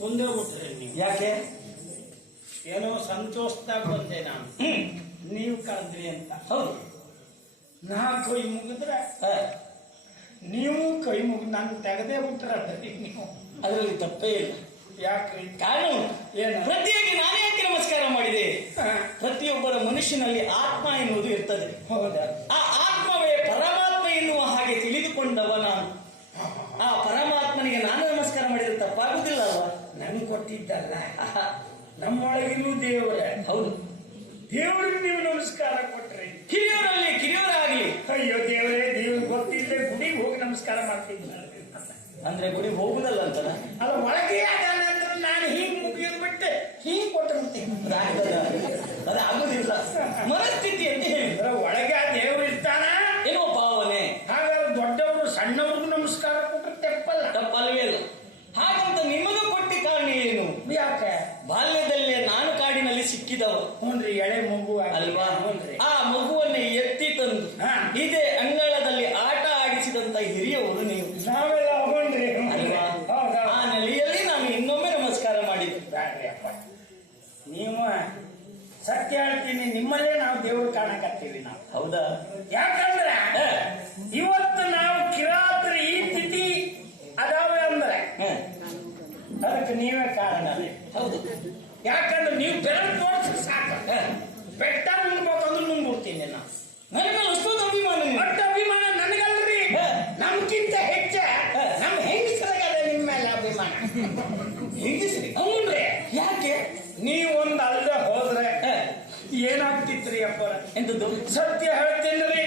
ಕುಂದೇ ಬಿಟ್ರಿ ನೀವು ಯಾಕೆ ಏನೋ ಸಂತೋಷದಾಗ ಬಂದೆ ನಾನು. ನೀವು ಕರೆದ್ರಿ ಅಂತ. ಹೌದು. ನಾ ಕೈ ಮುಗಿದ್ರೆ ನೀವು ಕೈ ಮುಗಿದ್ ನಾನು ತೆಗೆದೇ ಬಿಟ್ರಿ ನೀವು. ಅದರಲ್ಲಿ ತಪ್ಪೇ ಇಲ್ಲ. ಯಾಕೆ ಕಾರಣ ಏನು? ಪ್ರತಿಯಾಗಿ ನಾನೇ ಯಾಕೆ ನಮಸ್ಕಾರ ಮಾಡಿದೆ? ಪ್ರತಿಯೊಬ್ಬರ ಮನುಷ್ಯನಲ್ಲಿ ಆತ್ಮ ಎನ್ನುವುದು ಇರ್ತದೆ. ಹೌದಾ? ಆ ಆತ್ಮವೇ ಪರಮಾತ್ಮ ಎನ್ನುವ ಹಾಗೆ ತಿಳಿದುಕೊಂಡವ ನಾನು ಆ ಪರಮಾತ್ಮನಿಗೆ ನಾನು ನಮಸ್ಕಾರ ಮಾಡಿದ್ರೆ ತಪ್ಪಾಗುದಿಲ್ಲ ಅಲ್ವಾ ನನ್ ಕೊಟ್ಟಿದ್ದಲ್ಲ ಆಹಾ, ನಮ್ಮೊಳಗಿನೂ ದೇವರೇ. ಹೌದು. ದೇವರಿಗೆ ನೀವು ನಮಸ್ಕಾರ ಕೊಟ್ರಿ. ಕಿರಿಯರಲ್ಲಿ ಕಿರಿಯವರಾಗಲಿ ಅಯ್ಯೋ ದೇವರೇ ದೇವ್ರಿಗೆ ಗೊತ್ತಿಲ್ಲದೆ ಗುಡಿಗೆ ಹೋಗಿ ನಮಸ್ಕಾರ ಮಾಡ್ತೀನಿ. ಅಂದ್ರೆ ಗುಡಿ ಹೋಗುದಲ್ಲ ಅಂತ ಅಲ್ಲ ಒಳಗೆ ಅಂತ ನಾನು ಹಿಂಗ್ ಮುಗಿಯೋದು ಬಿಟ್ಟೆ ಹಿಂಗ್ ಕೊಟ್ಟಿರ್ತೀನಿ. ಅದು ಆಗುದಿಲ್ಲ ಮನಸ್ಥಿತಿ ಅಂತ ಹೇಳಿ ಅಂದ್ರೆ ಒಳಗೆ ಆ ದೇವ್ರು ಇರ್ತಾನ ಎನ್ನುವ ಭಾವನೆ ಹಾಗಾದ್ರೆ ದೊಡ್ಡವರು ಸಣ್ಣವ್ರಿಗೂ ನಮಸ್ಕಾರ ಕೊಟ್ಟರೆ ತೆಪ್ಪಲ್ಲ ತಪ್ಪಲ್ವೇ ಇಲ್ಲ ಹಾಗಂತ ನಿಮಗೂ ಕೊಟ್ಟ ಕಾರಣ ಏನು ಯಾಕೆ ಬಾಲ್ಯದಲ್ಲೇ ನಾನು ಕಾಡಿನಲ್ಲಿ ಸಿಕ್ಕಿದವ ಹ್ಞೂನ್ರಿ ಎಳೆ ಮಗು. ಅಲ್ವಾ? ಆ ಮಗುವನ್ನೇ ಎತ್ತಿ ತಂದು ಹಾ. ಇದೇ ಅಂಗಳದಲ್ಲಿ ಆಟ ಆಡಿಸಿದಂತ ಹಿರಿಯವರು ನೀವು. ನಾವೆಲ್ಲ ಅಲ್ವಾ? ಆ ನೆಲೆಯಲ್ಲಿ ನಾನು ಇನ್ನೊಮ್ಮೆ ನಮಸ್ಕಾರ ಮಾಡಿದ್ದೆ ನೀವು ಸತ್ಯ ಹೇಳ್ತೀನಿ ನಿಮ್ಮಲ್ಲೇ ನಾವು ದೇವ್ರು ಕಾಣಕತ್ತೀವಿ ನಾವು. ಹೌದಾ? ಯಾಕಂದ್ರೆ ಇವತ್ತು ನಾವು ಕಿರಾತ್ರಿ ಈ ತಿಥಿ ಅದಾವೆ ಅಂದ್ರೆ ಅದಕ್ಕೆ ನೀವೇ ಕಾರಣ. ಹೌದು. ಯಾಕಂದ್ರೆ ನೀವು ಬೆರಳು ತೋರಿಸಿ ಸಾಕ. ಬೆಟ್ಟ ನುಂಗ್ಬೇಕಂದ್ರೆ ನುಂಗ್ಬಿಡ್ತೀನಿ ನಾನು. ನನ್ನ ಮೇಲೆ ಅಷ್ಟೊಂದು ಅಭಿಮಾನ. ಒಟ್ಟು ಅಭಿಮಾನ ನನಗಲ್ರಿ. ನಮ್ಗಿಂತ ಹೆಚ್ಚ. ನಮ್ ಹೆಂಗಸರಾಗದ ನಿಮ್ಮ ಮೇಲೆ ಅಭಿಮಾನ. ಹೆಂಗಸ್ರಿ ಹೌನ್ರಿ ಯಾಕೆ? ನೀವು ಒಂದ್ ಅಲ್ಲದೆ ಹೋದ್ರೆ ಏನಾಗ್ತಿತ್ರಿ ಅಪ್ಪ ಎಂದು ಸತ್ಯ ಹೇಳ್ತೀನಿ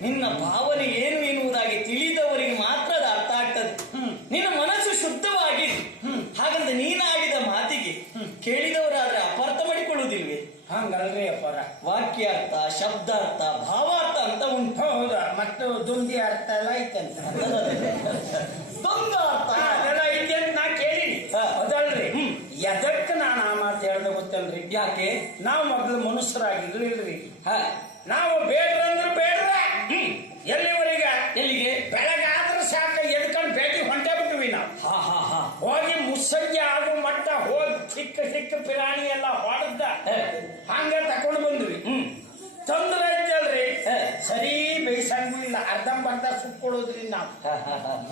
ನಿನ್ನ ಭಾವನೆ ಏನು ಎನ್ನುವುದಾಗಿ ತಿಳಿದವರಿಗೆ ಮಾತ್ರ ಅದು ಅರ್ಥ ಆಗ್ತದೆ. ನಿನ್ನ ಮನಸ್ಸು ಶುದ್ಧವಾಗಿ ಹಾಗಂತ ನೀನಾಡಿದ ಮಾತಿಗೆ ಕೇಳಿದವರಾದ್ರೆ ಅಪಾರ್ಥ ಮಾಡಿಕೊಳ್ಳುವುದಿಲ್ವೇ? ಹಂಗಲ್ರಿ ಅರ್ಥ ವಾಕ್ಯಾರ್ಥ ಶಬ್ದಾರ್ಥ ಭಾವಾರ್ಥ ಅಂತ ಉಂಟು. ಹೌದಾ ಮತ್ತು ದುಂದಿ ಅರ್ಥ ಎಲ್ಲ ಐತಂತ. ದೊಂದ ಅರ್ಥ ಅದೆಲ್ಲ ಐತಿ ಅಂತ ನಾ ಕೇಳಿನಿ. ಅದಲ್ರಿ. ಎದಕ್ಕೆ ನಾನು ಆ ಮಾತು ಹೇಳ್ದೆ ಗೊತ್ತಲ್ರಿ ಯಾಕೆ? ನಾವು ಮೊದಲು ಮನುಷ್ಯರಾಗಿದ್ರು ಹ. ನಾವು ಬೇಡ್ರಂದ್ರೆ ಅರ್ಧಂಬರ್ಧ ಸುಟ್ಕೊಳ್ಳೋದ್ರಿ ನಾವು.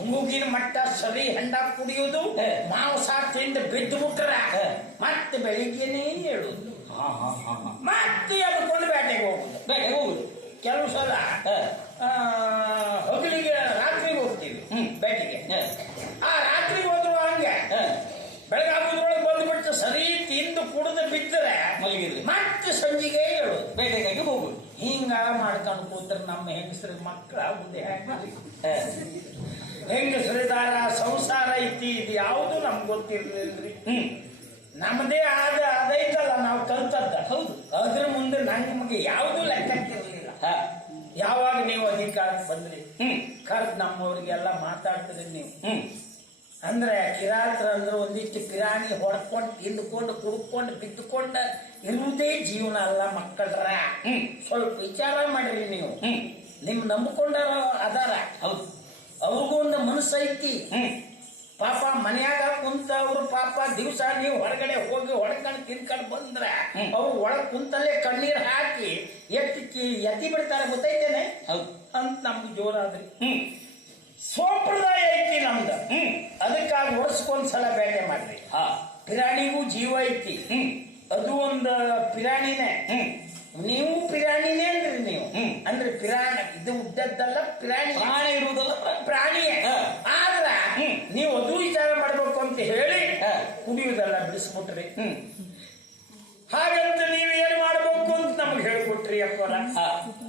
ಮೂಗಿನ ಮಟ್ಟ ಸರಿ ಹೆಂಡ ಕುಡಿಯೋದು. ಮಾಂಸ ತಿಂದು ಬಿದ್ದು ಬಿಟ್ರ. ಮತ್ತೆ ಬೆಳಿಗ್ಗೆನೇ ಹೇಳುದು ಮತ್ತೆ ಅದಕ್ಕೊಂದು ಬೇಟೆಗೆ ಹೋಗುದು ಬೇಟೆಗೆ ಹೋಗುದು ಕೆಲವು ಸಲ ಹಗಲಿಗೆ ರಾತ್ರಿಗೆ ಹೋಗ್ತೀವಿ ಹ್ಮ್. ಬೇಟೆಗೆ ಆ ರಾತ್ರಿಗೆ ಹೋದ್ರು ಹಂಗೆ. ಬೆಳಗಾಗುದ್ರೊಳಗೆ ಬಂದ್ಬಿಟ್ಟು ಸರಿ ತಿಂದು ಕುಡಿದು ಬಿದ್ದರೆ ಮಲಗಿದ್ರೆ ಮತ್ತೆ ಸಂಜಿಗೆ ಹಿಂಗ ಮಾಡ್ಕೊಂಡು ಕೂತ್ರೆ ನಮ್ಮ ಹೆಂಗಸರ ಮಕ್ಕಳ ಮುಂದೆ. ಹೆಂಗಸರಿದಾರ ಸಂಸಾರ ಐತಿ ಇದು ಯಾವುದು ನಮ್ಗೆ ಗೊತ್ತಿರ್ಲಿಲ್ರಿ. ಹ್ಮ್. ನಮ್ಮದೇ ಆದ ಅದೈತಲ್ಲ ನಾವು ಕಲ್ತದ್ದ. ಹೌದು. ಅದ್ರ ಮುಂದೆ ನಮಗೆ ಯಾವುದು ಲೆಕ್ಕಕ್ಕಿರ್ಲಿಲ್ಲ. ಯಾವಾಗ ನೀವು ಅಧಿಕಾರಕ್ಕೆ ಬಂದ್ರಿ? ಹ್ಮ್. ಕರ್ದ್ ನಮ್ಮವ್ರಿಗೆಲ್ಲ ಮಾತಾಡ್ತೀರಿ ನೀವು. ಹ್ಮ್. ಅಂದ್ರೆ ಕಿರಾತ್ರ ಅಂದ್ರೆ ಒಂದಿಷ್ಟು ಕಿರಾಣಿ ಹೊಡ್ಕೊಂಡು ತಿಂದುಕೊಂಡು ಕುಡ್ಕೊಂಡು ಬಿದ್ದುಕೊಂಡು ಇರುವುದೇ ಜೀವನ ಅಲ್ಲ ಮಕ್ಕಳ್ರ. ಸ್ವಲ್ಪ ವಿಚಾರ ಮಾಡಿರಿ ನೀವು. ನಿಮ್ ನಂಬಿಕೊಂಡಾರ ಅದಾರ. ಅವ್ರಿಗೂ ಒಂದು ಮನಸ್ಸು ಐತಿ. ಪಾಪ ಮನೆಯಾಗ ಕುಂತ ಅವ್ರು ಪಾಪ ದಿವಸ ನೀವು ಹೊರಗಡೆ ಹೋಗಿ ಹೊಡ್ಕೊಂಡು ತಿನ್ಕೊಂಡು ಬಂದ್ರ. ಅವ್ರು ಒಳಗ್ ಕುಂತಲ್ಲೇ ಕಣ್ಣೀರ್ ಹಾಕಿ ಎತ್ತಿ ಎತ್ತಿ ಬಿಡ್ತಾರೆ ಗೊತ್ತೈತೇನೆ? ಹೌದು. ಅಂತ ನಮ್ಗೆ ಜೋರಾದ್ರಿ. ಸಂಪ್ರದಾಯ ಐತಿ ನಮ್ದು. ಹ್ಮ್. ಅದಕ್ಕಾಗಿ ವರ್ಷಕ್ಕೊಂದ್ಸಲ ಬೇಟೆ ಮಾಡ್ರಿ. ಹಾ. ಪಿರಾಣಿಗೂ ಜೀವ ಐತಿ. ಹ್ಮ್. ಅದು ಒಂದು ಪಿರಾಣಿನೇ. ಹ್ಮ್. ನೀವು ಪಿರಾಣಿನೇ ಅಂದ್ರಿ ನೀವು. ಹ್ಮ್. ಅಂದ್ರೆ ಪಿರಾಣಿ ಇದು ಉದ್ದದ್ದಲ್ಲ ಪಿರಾಣಿ. ಪ್ರಾಣಿ ಇರುವುದಲ್ಲ ಪ್ರ- ಪ್ರಾಣಿಯೇ. ಆದ್ರ. ನೀವು ಅದು ವಿಚಾರ ಮಾಡ್ಬೇಕು ಅಂತ ಹೇಳಿ ಕುಡಿಯುವುದಲ್ಲ ಬಿಡಿಸ್ಬಿಟ್ರಿ. ಹ್ಮ್. ಹಾಗಂತ ನೀವು ಏನ್ ಮಾಡ್ಬೇಕು ಅಂತ ನಮ್ಗೆ ಹೇಳ್ಕೊಟ್ರಿ ಅಪ್ಪರ. ಹ.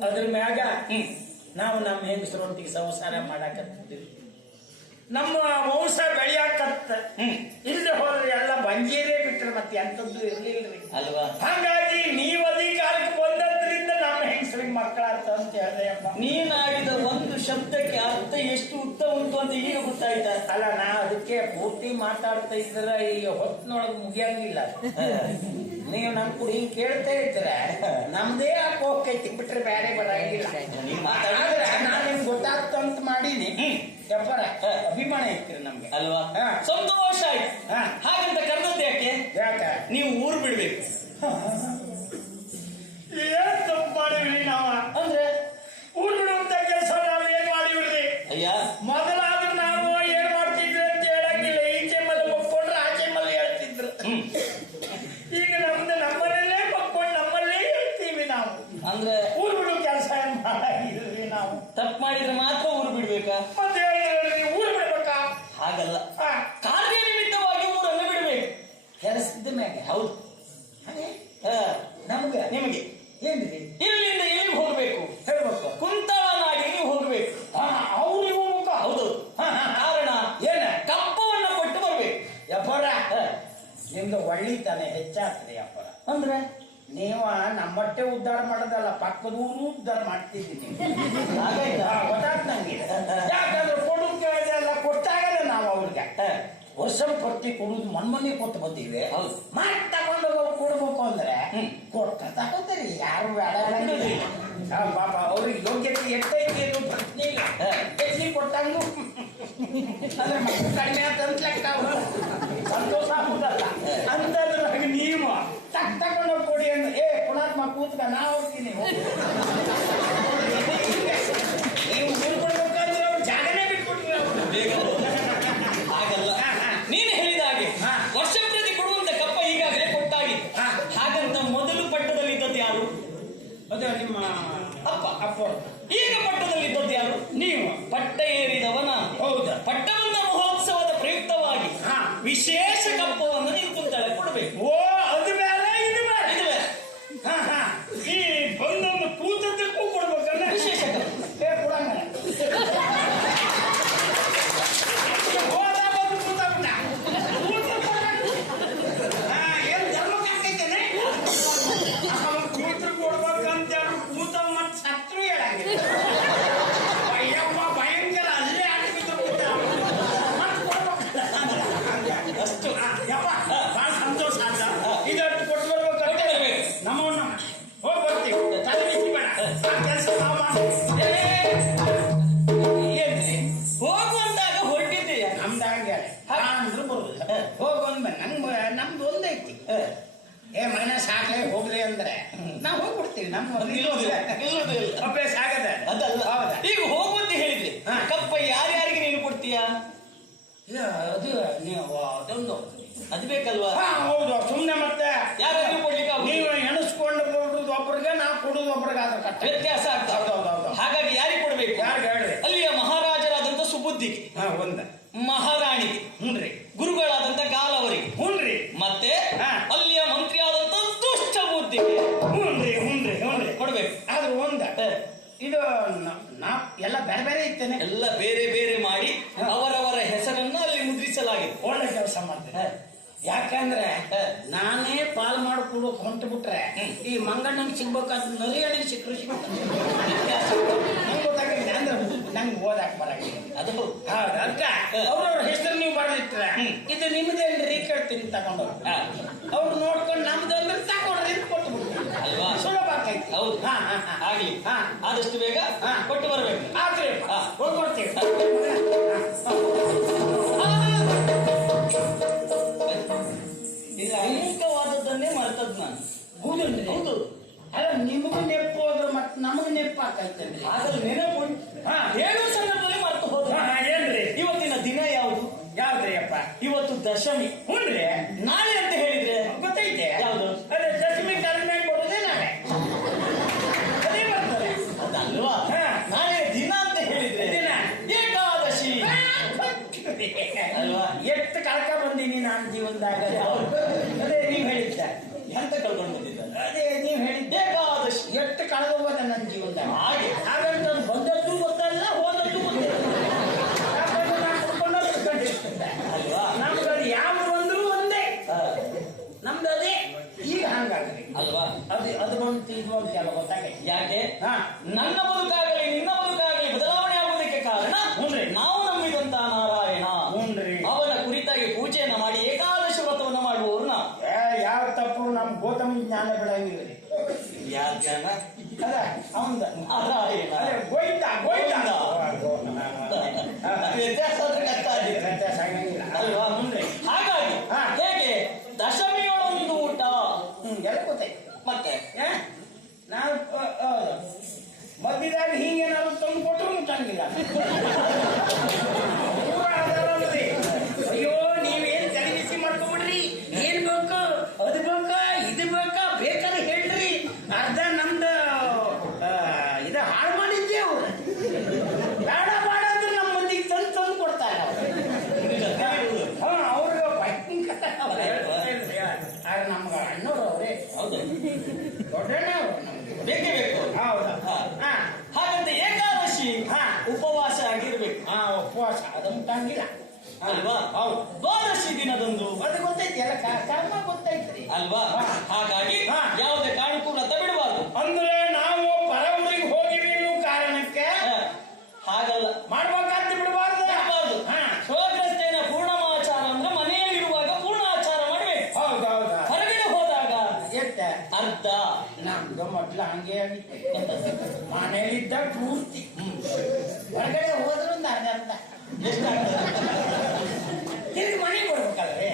ಅದ್ರ ಮ್ಯಾಗ ಹ್ಮ್. ನಾವು ನಮ್ಮ ಹೆಂಗಸರೊಟ್ಟಿಗೆ ಸಂಸಾರ ಮಾಡಾಕತ್ತಿದ್ವಿ. ನಮ್ಮ ವಂಶ ಬೆಳೆಯಾಕತ್ತ. ಇಲ್ಲದೆ ಹೋದ್ರೆ ಎಲ್ಲ ಬಂಜೀರೇ ಬಿಟ್ರೆ ಮತ್ತೆ ಎಂತದ್ದು ಇರ್ಲಿಲ್ರಿ. ಅಲ್ವಾ? ಹಂಗಾಗಿ ನೀವು ಅಧಿಕಾರಕ್ಕೆ ಬಂದದ್ರಿಂದ ನಮ್ಮ ಹೆಂಗಸರಿಗೆ ಮಕ್ಕಳಾತ ಅಂತ ಹೇಳ್ದೆ ಅಪ್ಪ. ನೀನಾಡಿದ ಒಂದು ಶಬ್ದಕ್ಕೆ ಅರ್ಥ ಎಷ್ಟು ಉದ್ದ ಉಂಟು ಅಂತ ಈಗ ಗೊತ್ತಾಯ್ತ? ಅಲ್ಲ ನಾ ಅದಕ್ಕೆ ಪೂರ್ತಿ ಮಾತಾಡ್ತಾ ಇದ್ರ ಈ ಹೊತ್ತಿನೊಳಗೆ ಮುಗಿಯಂಗಿಲ್ಲ. ನೀವು ನಮ್ ಕೂಡ ಹಿಂಗ್ ಕೇಳ್ತಾ ಇದ್ರೆ ನಮ್ದೇ ಹೋಗ್ತೈತಿ ಬಿಟ್ರೆ ಬೇರೆ ಬರಂಗಿಲ್ಲ ನೀವ್ ಮಾತಾಡಿ. ಆದ್ರೆ ನಾನ್ ನಿಮ್ಗೆ ಗೊತ್ತಾಗ್ತಂತ ಮಾಡೀನಿ ಯಪ್ಪರ ಅಭಿಮಾನ ಐತ್ರಿ ನಮ್ಗೆ ಅಲ್ವಾ ಹಾ. ಸಂತೋಷ ಆಯ್ತು ಹಾ. ಹಾಗಂತ ನಮ್ಮಟ್ಟೆ ಉದ್ಧಾರ ಮಾಡೋದಲ್ಲ ಪಕ್ಕದೂನು ಉದ್ಧಾರ ಮಾಡ್ತಿದ್ದೀನಿ. ವರ್ಷ ಗೊತ್ತಾಗ್ತ ನಂಗೆ ಯಾಕಂದ್ರೆ ಕೊಡೋಕೆ ಅಲ್ಲ ಕೊಟ್ಟಾಗಲ್ಲ ನಾವು ಅವ್ರಿಗೆ. ವರ್ಷ ಪಟ್ಟಿ ಕೊಡುದು ಮನ್ಮನೆ ಕೊಟ್ಟು ಬಂದಿವೆ. ಮಾಡಿ ತಗೊಂಡು ಕೊಡ್ಬೇಕು ಅಂದ್ರೆ. ಕೊಟ್ಟ ತಗೋತಾರೆ ಯಾರು ಬೇಡ. ಪಾಪ ಅವ್ರಿಗೆ ಯೋಗ್ಯತೆ ಎಷ್ಟೈತಿ ಇದು ಪ್ರಶ್ನೆ ಇಲ್ಲ. ಹೆಚ್ಚಿ ಕೊಟ್ಟಂಗು ಅಂದ್ರೆ ಕಡಿಮೆ ಅಂತ ಲೆಕ್ಕ. ಸಂತೋಷ ಆಗುದಲ್ಲ. ಅಂತಂದ್ರೆ ನೀವು ತಕ್ ತಗೊಂಡು ಕೊಡಿ ಅಂದ್ರೆ ಏ ಪುಣಾತ್ಮ ಕೂತ್ಕ ನಾ ಹೋಗ್ತೀನಿ. ಹೋಗು. ನೀವು ಉಳ್ಕೊಳ್ಬೇಕಂದ್ರೆ ಅವ್ರು ಜಾಗನೇ ಬಿಟ್ಬಿಟ್ರಿ ಬೇಗ ಹಾಗಲ್ಲ. ನೀನು ಹೇಳಿದ ಹಾಗೆ. ವರ್ಷ ಪ್ರತಿ ಕೊಡುವಂತ ಕಪ್ಪ ಈಗಾಗಲೇ ಕೊಟ್ಟಾಗಿದೆ. ಹಾಗಂತ ಮೊದಲು ಪಟ್ಟದಲ್ಲಿ ಇದ್ದದ್ದು ಯಾರು? ಅದೇ ನಿಮ್ಮ ಅಪ್ಪ ಅಪ್ಪ. ಈಗ ಪಟ್ಟದಲ್ಲಿ ಇದ್ದದ್ದು ಯಾರು? ನೀವು. ಪಟ್ಟ ಏರಿದವನ. ಹೌದಾ. ಪಟ್ಟವನ್ನ ಮಹೋತ್ಸವದ ಪ್ರಯುಕ್ತವಾಗಿ. ವಿಶೇಷ ಕಪ್ಪವನ್ನು ನೀವು ಕುಂತಳೆ ಕೊಡಬೇಕು. ಏ ಮನೆ ಸಾಕ್ಲೆ ಹೋಗ್ಲಿ ಅಂದ್ರೆ. ನಾವು ಹೋಗ್ಬಿಡ್ತೀವಿ ನಮ್ಮ ನಿಲ್ಲೋದಿಲ್ಲ ನಿಲ್ಲೋದಿಲ್ಲ ಅಭ್ಯಾಸ ಆಗದ. ಅದಲ್ಲ. ಹೌದಾ? ಈಗ ಹೋಗುವಂತ ಹೇಳಿದ್ರಿ. ಹಾ. ಕಪ್ಪ ಯಾರ್ಯಾರಿಗೆ ನೀನು ಕೊಡ್ತೀಯಾ? ಇಲ್ಲ, ಅದು ನೀವು ಅದೊಂದು. ಅದು ಬೇಕಲ್ವಾ? ಹಾ ಹೌದು ಸುಮ್ಮನೆ ಮತ್ತೆ ಯಾರು ಕೊಡ್ಲಿಕ್ಕೆ. ನೀವು ಎಣಿಸ್ಕೊಂಡು ಕೊಡುದು ಒಬ್ರಿಗೆ ನಾವು ಕೊಡುದು ಒಬ್ರಿಗೆ ಆದ್ರೆ ಕಟ್ಟ ವ್ಯತ್ಯಾಸ ಆಗ್ತದೆ. ಹೌದು, ಹೌದು, ಹೌದು. ಹಾಗಾಗಿ ಯಾರಿಗೆ ಕೊಡ್ಬೇಕು? ಯಾರು ಹೇಳ್ರಿ? ಅಲ್ಲಿಯ ಮಹಾರಾಜರಾದಂತ ಸುಬುದ್ಧಿ ಹಾ ಒಂದ. ಮಹಾರಾಣಿ ಹ್ಞೂ ಗುರುಗಳಾದಂತ ಬೇರೆ ಎಲ್ಲ ಬೇರೆ ಬೇರೆ ಮಾಡಿ ಅವರವರ ಹೆಸರನ್ನ ಅಲ್ಲಿ ಮುದ್ರಿಸಲಾಗಿದೆ. ಒಳ್ಳೆ ಕೆಲಸ ಮಾಡ್ತೇನೆ ಯಾಕಂದ್ರೆ ನಾನೇ ಪಾಲ್ ಮಾಡ್ಕೊಂಡು ಹೊಂಟು ಬಿಟ್ರೆ ಈ ಮಂಗಣ್ಣಂಗ್ ಸಿಗಬೇಕಾದ ನರಿಯಣಿಗೆ ಸಿಕ್ಕರು ಗೊತ್ತಾಗಿಲ್ಲ ಅಂದ್ರೆ ನಂಗೆ ಓದಾಕ್ ಬರಂಗಿಲ್ಲ ಅದು ಹೌದು. ಅದಕ್ಕ. ಅವ್ರವ್ರ ಹೆಸರು ನೀವು ಬರ್ದಿಟ್ರೆ ಇದು ನಿಮ್ದೇನ್ರಿ? ಕೇಳ್ತೀನಿ ತಗೊಂಡು. ಅವ್ರು ನೋಡ್ಕೊಂಡು ನಮ್ದು ಅಂದ್ರೆ ತಗೊಂಡ್ರಿ ಅಂತ ಕೊಟ್ಟು ಬಿಡ್ತೀನಿ ಅಲ್ವಾ ಸುಲಭ ಆಕೈತಿ ಹೌದು ಹಾ ಹಾ ಹಾ ಆಗ್ಲಿ ಹಾ. ಆದಷ್ಟು ಬೇಗ ಹಾ. ಕೊಟ್ಟು ಬರಬೇಕು ಆದ್ರಿ ಗೌತಮಿ ಜ್ಞಾನ ಬೆಳಂಗಿಲ್ಲ ರೀ. ಯಾರ ಅದ ಅವಂದ. ಅದೇ ಗೋಯ್ತ ಗೋಯ್ತ ವ್ಯತ್ಯಾಸ ಕಷ್ಟ ಆಗಿದೆ. ವ್ಯತ್ಯಾಸ ಆಗಂಗಿಲ್ಲ. ಅಲ್ವಾ? ಮುಂದೆ. ಹಾಗಾಗಿ ಹಾ. ಹೇಗೆ? ದಶಮಿಯೊಳೊಂದು ಊಟ. ಹ್ಮ್ ಎಲ್ಲ ಗೊತ್ತಾಯ್ತು ಮತ್ತೆ? ನಾನು ನಾವು. ಮಧ್ಯದಾಗ ಹೀಗೆ ನಾವು ತಂದು ಕೊಟ್ಟರು ಮುಟ್ಟಂಗಿಲ್ಲ ಪೂರ ಅದರಲ್ರಿ. ಅಯ್ಯೋ ನೀವೇನ್ ತಲೆ ಬಿಸಿ ಮಾಡ್ಕೊಂಬಿಡ್ರಿ ಏನ್ ಬೇಕು ಅದು ಬೇಕಾ ಇದು ಬೇಕಾ ಬೇಕಾದ್ರೆ ಹೇಳ್ರಿ ಅರ್ಧ ನಮ್ದು ಆ, ಇದು ಹಾಳು ಮಾಡಿದ್ದೆ ಅವ್ರು ಬೇಡ ಬೇಡ ಅಂದ್ರೆ ನಮ್ಮ ಮಂದಿಗೆ ತಂದು ತಂದು ಕೊಡ್ತಾರೆ ಅವ್ರು. ಹಾ ಅವ್ರಿಗೆ ಭಯಂಕರ ಆದ್ರೆ ನಮ್ಗೆ ಅಣ್ಣವ್ರು ಅವರೇ ಹೌದು ದೊಡ್ಡಣ್ಣ ಅವ್ರು ನಮ್ಗೆ ಬೇಕೇ ಬೇಕು ಹೌದಾ? ಹಾ. ಹಾ. ಹಾಗಂತ ಏಕಾದಶಿ ಹಾ. ಉಪವಾಸ ಆಗಿರ್ಬೇಕು. ಹಾ ಉಪವಾಸ. ಅದು ಮುಟ್ಟಂಗಿಲ್ಲ ಅಲ್ವಾ? ಹೌದು. ದ್ವಾದಶಿ ದಿನದಂದು. ಅದು ಗೊತ್ತೈತಿ ಎಲ್ಲ ಕರ್ಮ ಗೊತ್ತೈತ್ರಿ. ಅಲ್ವಾ. ಹಾಗಾಗಿ. ಯಾವುದೇ ಕಾರಣಕ್ಕೂ ವ್ರತ ಬಿಡಬಾರ್ದು. ಅಂದ್ರೆ ನಾವು ಪರ ಊರಿಗೆ ಹೋಗಿವಿ ಅನ್ನೋ ಕಾರಣಕ್ಕೆ ಹಾ. ಹಾಗಲ್ಲ ಮಾಡ್ಬೇಕಾದ್ರೆ ಬಿಡಬಾರ್ದು ಬಿಡಬಾರ್ದು ಹಾ ಶೋಗ್ರಸ್ತೇನ ಪೂರ್ಣಮಾಚಾರ ಅಂದ್ರೆ ಮನೆಯಲ್ಲಿರುವಾಗ ಪೂರ್ಣಾಚಾರ ಮಾಡ್ಬೇಕು ಹೌದು ಹೌದು ಹೊರಗಡೆ ಹೋದಾಗ ಎಷ್ಟ ಅರ್ಧ. ನಮ್ದು ಮೊದ್ಲು ಹಂಗೆ ಆಗಿತ್ತು ಮನೇಲಿದ್ದ ಪೂರ್ತಿ. ಹೊರಗಡೆ ಹೋದ್ರೆ ಒಂದು ಅರ್ಧ ಅರ್ಧ. ಎಷ್ಟಾಗ್ತದೆ ತಿರುಗಿ ಮನೆಗೆ ಬರ್ಬೇಕಾದ್ರೆ